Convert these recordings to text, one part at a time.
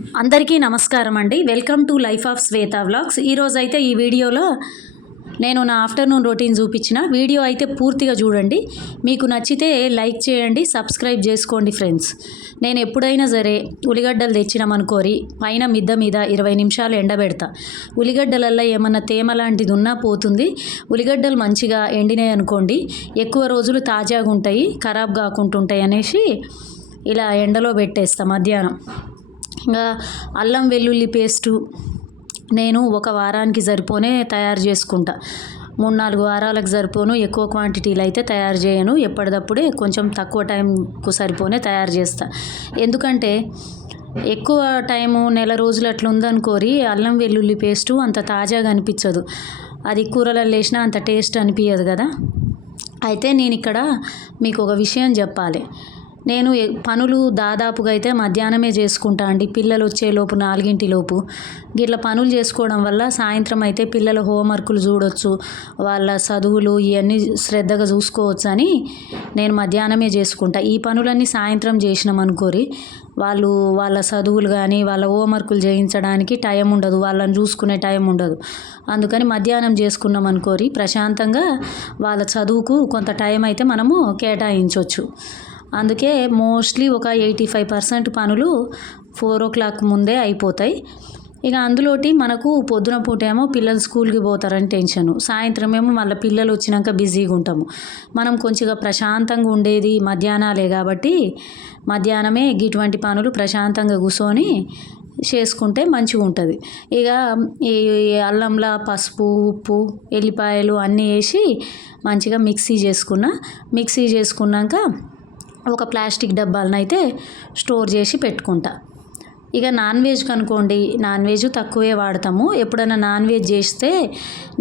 అందరికీ నమస్కారం అండి. Welcome to life of Shweta vlogs. ఈరోజైతే ఈ వీడియోలో నేను నా ఆఫ్టర్నూన్ రొటీన్ చూపించిన వీడియో అయితే పూర్తిగా చూడండి. మీకు నచ్చితే లైక్ చేయండి, సబ్స్క్రైబ్ చేసుకోండి ఫ్రెండ్స్. నేను ఎప్పుడైనా సరే ఉల్లిగడ్డలు తెచ్చినామనుకోరి పైన మిద్ద మీద 20 నిమిషాలు ఎండబెడతా. ఉల్లిగడ్డలల్లో ఏమన్నా తేమ లాంటిది ఉన్నా పోతుంది. ఉల్లిగడ్డలు మంచిగా ఎండినాయి అనుకోండి, ఎక్కువ రోజులు తాజాగా ఉంటాయి, ఖరాబ్ కాకుంటుంటాయి అనేసి ఇలా ఎండలో పెట్టేస్తా మధ్యాహ్నం. ఇంకా అల్లం వెల్లుల్లి పేస్టు నేను ఒక వారానికి సరిపోనే తయారు చేసుకుంటా. 3-4 వారాలకు సరిపోను, ఎక్కువ క్వాంటిటీలు అయితే తయారు చేయను. ఎప్పటిదప్పుడే కొంచెం తక్కువ టైంకు సరిపోనే తయారు చేస్తా. ఎందుకంటే ఎక్కువ టైము నెల రోజులు అట్లా ఉందనుకోరి అల్లం వెల్లుల్లి పేస్టు అంత తాజాగా అనిపించదు. అది కూరలలో వేసినా అంత టేస్ట్ అనిపించదు కదా. అయితే నేను ఇక్కడ మీకు ఒక విషయం చెప్పాలి. నేను పనులు దాదాపుగా అయితే మధ్యాహ్నమే చేసుకుంటా అండి. పిల్లలు వచ్చేలోపు 4 గిట్ల పనులు చేసుకోవడం వల్ల సాయంత్రం అయితే పిల్లల హోంవర్కులు చూడొచ్చు, వాళ్ళ చదువులు ఇవన్నీ శ్రద్ధగా చూసుకోవచ్చు అని నేను మధ్యాహ్నమే చేసుకుంటా. ఈ పనులన్నీ సాయంత్రం చేసినాం అనుకోరి వాళ్ళ చదువులు కానీ వాళ్ళ హోంవర్కులు చేయించడానికి టైం ఉండదు, వాళ్ళని చూసుకునే టైం ఉండదు. అందుకని మధ్యాహ్నం చేసుకున్నాం అనుకోరి ప్రశాంతంగా వాళ్ళ చదువుకు కొంత టైం అయితే మనము కేటాయించవచ్చు. అందుకే మోస్ట్లీ ఒక 85% పనులు 4 o'clock ముందే అయిపోతాయి. ఇక అందులోటి మనకు పొద్దున పూట ఏమో పిల్లలు స్కూల్కి పోతారని టెన్షను, సాయంత్రం ఏమో మళ్ళీ పిల్లలు వచ్చినాక బిజీగా ఉంటాము. మనం కొంచెంగా ప్రశాంతంగా ఉండేది మధ్యాహ్నాలే కాబట్టి మధ్యాహ్నమే ఇటువంటి పనులు ప్రశాంతంగా కూర్చొని చేసుకుంటే మంచిగా ఉంటుంది. ఇక ఈ అల్లంలో పసుపు, ఉప్పు, ఎల్లిపాయలు అన్నీ వేసి మంచిగా మిక్సీ చేసుకున్నాక ఒక ప్లాస్టిక్ డబ్బాలను అయితే స్టోర్ చేసి పెట్టుకుంటా. ఇక నాన్ వెజ్ కనుకోండి, నాన్ వెజ్ తక్కువే వాడతాము. ఎప్పుడైనా నాన్ వెజ్ చేస్తే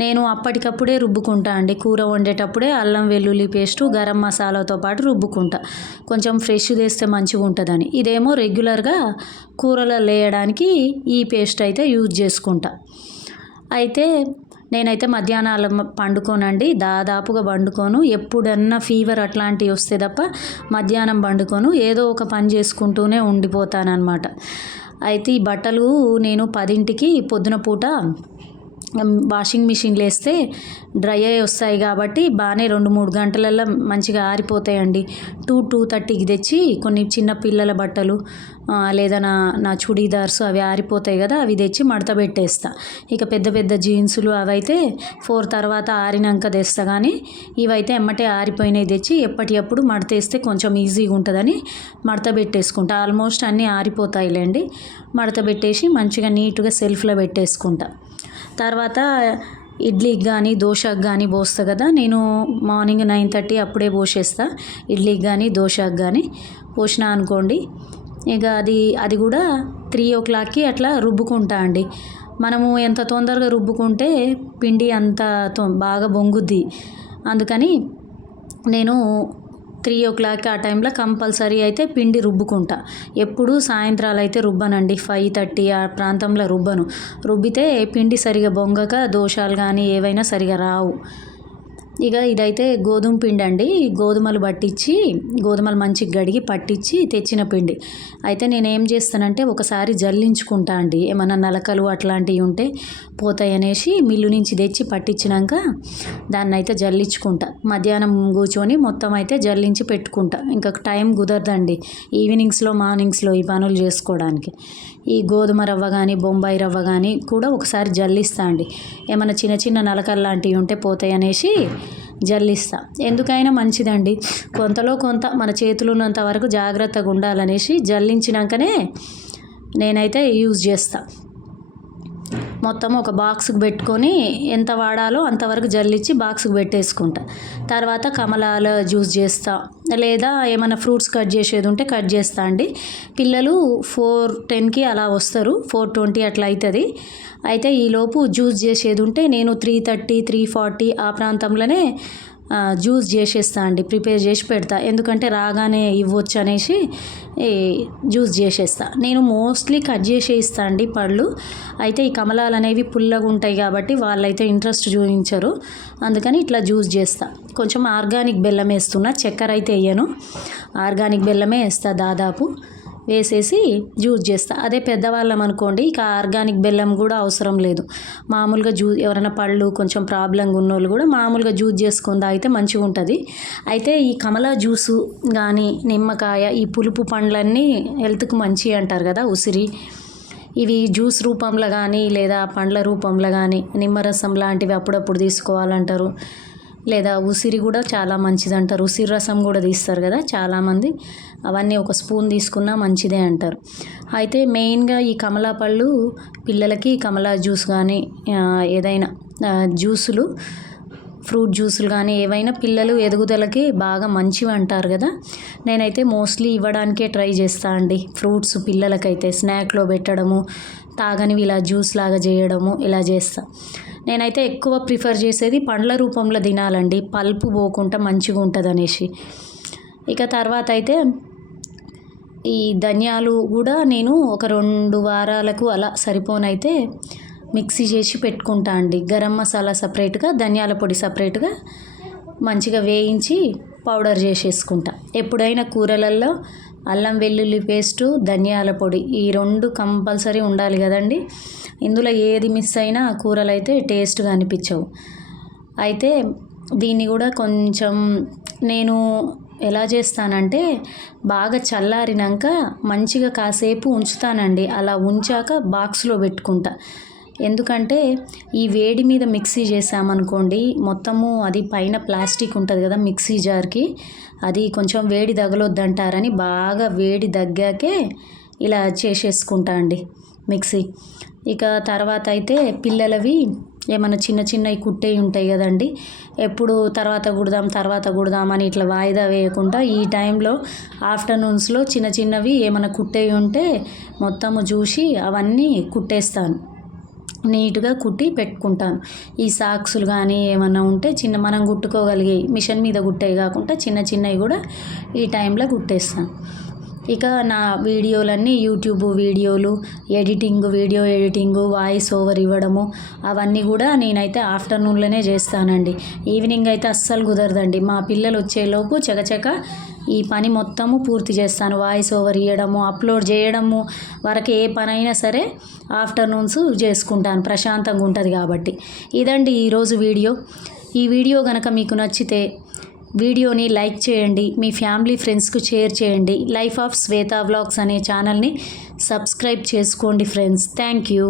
నేను అప్పటికప్పుడే రుబ్బుకుంటా అండి. కూర వండేటప్పుడే అల్లం వెల్లుల్లి పేస్టు గరం మసాలాతో పాటు రుబ్బుకుంటా, కొంచెం ఫ్రెష్ చేస్తే మంచిగా ఉంటుందని. ఇదేమో రెగ్యులర్గా కూరలో వేయడానికి ఈ పేస్ట్ అయితే యూజ్ చేసుకుంటా. అయితే నేనైతే మధ్యాహ్నాలు పండుకోనండి, దాదాపుగా పండుకోను. ఎప్పుడన్నా ఫీవర్ అట్లాంటివి వస్తే తప్ప మధ్యాహ్నం పండుకోను, ఏదో ఒక పని చేసుకుంటూనే ఉండిపోతానన్నమాట. అయితే ఈ బట్టలు నేను 10కి పొద్దున పూట వాషింగ్ మిషన్లో వేస్తే డ్రై అయ్యి వస్తాయి కాబట్టి బాగానే 2-3 గంటలలో మంచిగా ఆరిపోతాయండి. 2-2:30కి తెచ్చి కొన్ని చిన్న పిల్లల బట్టలు లేదా నా చుడీదార్స్ అవి ఆరిపోతాయి కదా, అవి తెచ్చి మడత పెట్టేస్తా. ఇక పెద్ద పెద్ద జీన్సులు అవైతే 4 తర్వాత ఆరినాక తెస్తా. కానీ ఇవైతే ఎమ్మటే ఆరిపోయినవి తెచ్చి ఎప్పటికప్పుడు మడతేస్తే కొంచెం ఈజీగా ఉంటుందని మడత పెట్టేసుకుంటా. ఆల్మోస్ట్ అన్నీ ఆరిపోతాయిలేండి. మడత పెట్టేసి మంచిగా నీట్గా సెల్ఫ్లో పెట్టేసుకుంటా. తర్వాత ఇడ్లీకి కానీ దోశకు కానీ పోస్తా కదా, నేను మార్నింగ్ 9:30 అప్పుడే పోసేస్తా. ఇడ్లీకి కానీ దోశకు కానీ పోసినా అనుకోండి, ఇక అది కూడా 3 o'clockకి అట్లా రుబ్బుకుంటా అండి. మనము ఎంత తొందరగా రుబ్బుకుంటే పిండి అంత బాగా పొంగుద్ది. అందుకని నేను 3 o'clock ఆ టైంలో కంపల్సరీ అయితే పిండి రుబ్బుకుంటా. ఎప్పుడు సాయంత్రాలు అయితే రుబ్బనండి, 5:30 ఆ ప్రాంతంలో రుబ్బితే పిండి సరిగా బొంగక దోశలు కానీ ఏవైనా సరిగా రావు. ఇక ఇదైతే గోధుమ పిండి అండి. గోధుమలు మంచిగా కడిగి పట్టించి తెచ్చిన పిండి. అయితే నేను ఏం చేస్తానంటే ఒకసారి జల్లించుకుంటా అండి, ఏమన్నా నలకలు అట్లాంటివి ఉంటే పోతాయి అనేసి మిల్లు నుంచి తెచ్చి పట్టించినాక దాన్ని అయితే జల్లించుకుంటా. మధ్యాహ్నం కూర్చొని మొత్తం అయితే జల్లించి పెట్టుకుంటా. ఇంకా టైం కుదరదండి ఈవినింగ్స్లో మార్నింగ్స్లో ఈ పనులు చేసుకోవడానికి. ఈ గోధుమ రవ్వ కానీ బొంబాయి రవ్వ కానీ కూడా ఒకసారి జల్లిస్తా అండి, ఏమైనా చిన్న చిన్న నలకలు లాంటివి ఉంటే పోతాయి అనేసి జల్లిస్తా. ఎందుకైనా మంచిదండి, కొంతలో కొంత మన చేతులు ఉన్నంత వరకు జాగ్రత్తగా ఉండాలనేసి జల్లించినాకనే నేనైతే యూజ్ చేస్తా. మొత్తం ఒక బాక్స్కి పెట్టుకొని ఎంత వాడాలో అంతవరకు జల్లించి బాక్స్కి పెట్టేసుకుంటా. తర్వాత కమలాల జ్యూస్ చేస్తా, లేదా ఏమైనా ఫ్రూట్స్ కట్ చేసేది ఉంటే కట్ చేస్తా అండి. పిల్లలు 4:10కి అలా వస్తారు, 4:20 అట్లా అవుతుంది. అయితే ఈలోపు జ్యూస్ చేసేది ఉంటే నేను 3:30, 3:40 ఆ ప్రాంతంలోనే జ్యూస్ చేసేస్తా అండి, ప్రిపేర్ చేసి పెడతా. ఎందుకంటే రాగానే ఇవ్వచ్చు అనేసి జ్యూస్ చేసేస్తా. నేను మోస్ట్లీ కట్ చేసే ఇస్తా అండి పళ్ళు. అయితే ఈ కమలాలు అనేవి పుల్లగా ఉంటాయి కాబట్టి వాళ్ళైతే ఇంట్రెస్ట్ చూపించరు, అందుకని ఇట్లా జ్యూస్ చేస్తా. కొంచెం ఆర్గానిక్ బెల్లం వేస్తున్నా, చక్కెర అయితే వేయను, ఆర్గానిక్ బెల్లమే వేస్తా దాదాపు. వేసేసి జ్యూస్ చేస్తా. అదే పెద్దవాళ్ళం అనుకోండి ఇక ఆర్గానిక్ బెల్లం కూడా అవసరం లేదు. మామూలుగా ఎవరైనా పళ్ళు కొంచెం ప్రాబ్లంగా ఉన్నోళ్ళు కూడా మామూలుగా జ్యూస్ చేసుకొని తాగితే మంచిగా ఉంటుంది. అయితే ఈ కమలా జ్యూసు కానీ నిమ్మకాయ ఈ పులుపు పండ్లన్నీ హెల్త్కి మంచివి అంటారు కదా, ఉసిరి. ఇవి జ్యూస్ రూపంలో కానీ లేదా పండ్ల రూపంలో కానీ నిమ్మరసం లాంటివి అప్పుడప్పుడు తీసుకోవాలంటారు. లేదా ఉసిరి కూడా చాలా మంచిది అంటారు. ఉసిరి రసం కూడా తీస్తారు కదా చాలామంది. అవన్నీ ఒక స్పూన్ తీసుకున్నా మంచిదే అంటారు. అయితే మెయిన్గా ఈ కమలా పళ్ళు పిల్లలకి కమలా జ్యూస్ కానీ ఏదైనా జ్యూసులు ఫ్రూట్ జ్యూసులు కానీ ఏవైనా పిల్లలు ఎదుగుదలకి బాగా మంచివి అంటారు కదా. నేనైతే మోస్ట్లీ ఇవ్వడానికే ట్రై చేస్తా అండి. ఫ్రూట్స్ పిల్లలకైతే స్నాక్లో పెట్టడము, తాగనివి ఇలా జ్యూస్ లాగా చేయడము ఇలా చేస్తా. నేనైతే ఎక్కువ ప్రిఫర్ చేసేది పండ్ల రూపంలో తినాలండి, పల్పు పోకుండా మంచిగా ఉంటుంది అనేసి. ఇక తర్వాత అయితే ఈ ధనియాలు కూడా నేను ఒక 2 వారాలకు అలా సరిపోనైతే మిక్సీ చేసి పెట్టుకుంటా అండి. గరం మసాలా సపరేట్గా, ధనియాల పొడి సపరేట్గా మంచిగా వేయించి పౌడర్ చేసేసుకుంటా. ఎప్పుడైనా కూరలలో అల్లం వెల్లుల్లి పేస్టు, ధనియాల పొడి ఈ 2 కంపల్సరీ ఉండాలి కదండి. ఇందులో ఏది మిస్ అయినా కూరలు అయితే టేస్ట్గా అనిపించవు. అయితే దీన్ని కూడా కొంచెం నేను ఎలా చేస్తానంటే బాగా చల్లారినాక మంచిగా కాసేపు ఉంచుతానండి. అలా ఉంచాక బాక్స్లో పెట్టుకుంటా. ఎందుకంటే ఈ వేడి మీద మిక్సీ చేసామనుకోండి మొత్తము అది పైన ప్లాస్టిక్ ఉంటుంది కదా మిక్సీ జార్కి, అది కొంచెం వేడి తగలొద్దంటారని బాగా వేడి తగ్గాకే ఇలా చేసేసుకుంటా అండి మిక్సీ. ఇక తర్వాత అయితే పిల్లలవి ఏమైనా చిన్న చిన్నవి కుట్టేవి ఉంటాయి కదండి, ఎప్పుడు తర్వాత కుడదాం అని ఇట్లా వాయిదా వేయకుండా ఈ టైంలో ఆఫ్టర్నూన్స్లో చిన్న చిన్నవి ఏమైనా కుట్టేవి ఉంటే మొత్తము చూసి అవన్నీ కుట్టేస్తాను. నీట్గా కుట్టి పెట్టుకుంటాను. ఈ సాక్సులు కానీ ఏమన్నా ఉంటే మనం కుట్టుకోగలిగేవి మిషన్ మీద కుట్టేవి కాకుండా చిన్న చిన్నవి కూడా ఈ టైంలో కుట్టేస్తాను. ఇక నా వీడియోలన్నీ యూట్యూబ్ వీడియోలు వీడియో ఎడిటింగు, వాయిస్ ఓవర్ ఇవ్వడము అవన్నీ కూడా నేనైతే ఆఫ్టర్నూన్లోనే చేస్తానండి. ఈవినింగ్ అయితే అస్సలు కుదరదండి. మా పిల్లలు వచ్చేలోపు చకచక ఈ పని మొత్తము పూర్తి చేస్తాను. వాయిస్ ఓవర్ ఇవ్వడము, అప్లోడ్ చేయడము వరకు ఏ పనైనా సరే ఆఫ్టర్నూన్స్ చేసుకుంటాను, ప్రశాంతంగా ఉంటుంది కాబట్టి. ఇదండి ఈరోజు వీడియో. ఈ వీడియో కనుక మీకు నచ్చితే వీడియోని లైక్ చేయండి, మీ ఫ్యామిలీ ఫ్రెండ్స్కు షేర్ చేయండి. లైఫ్ ఆఫ్ శ్వేత వ్లాగ్స్ అనే ఛానల్ని సబ్స్క్రైబ్ చేసుకోండి ఫ్రెండ్స్. Thank you.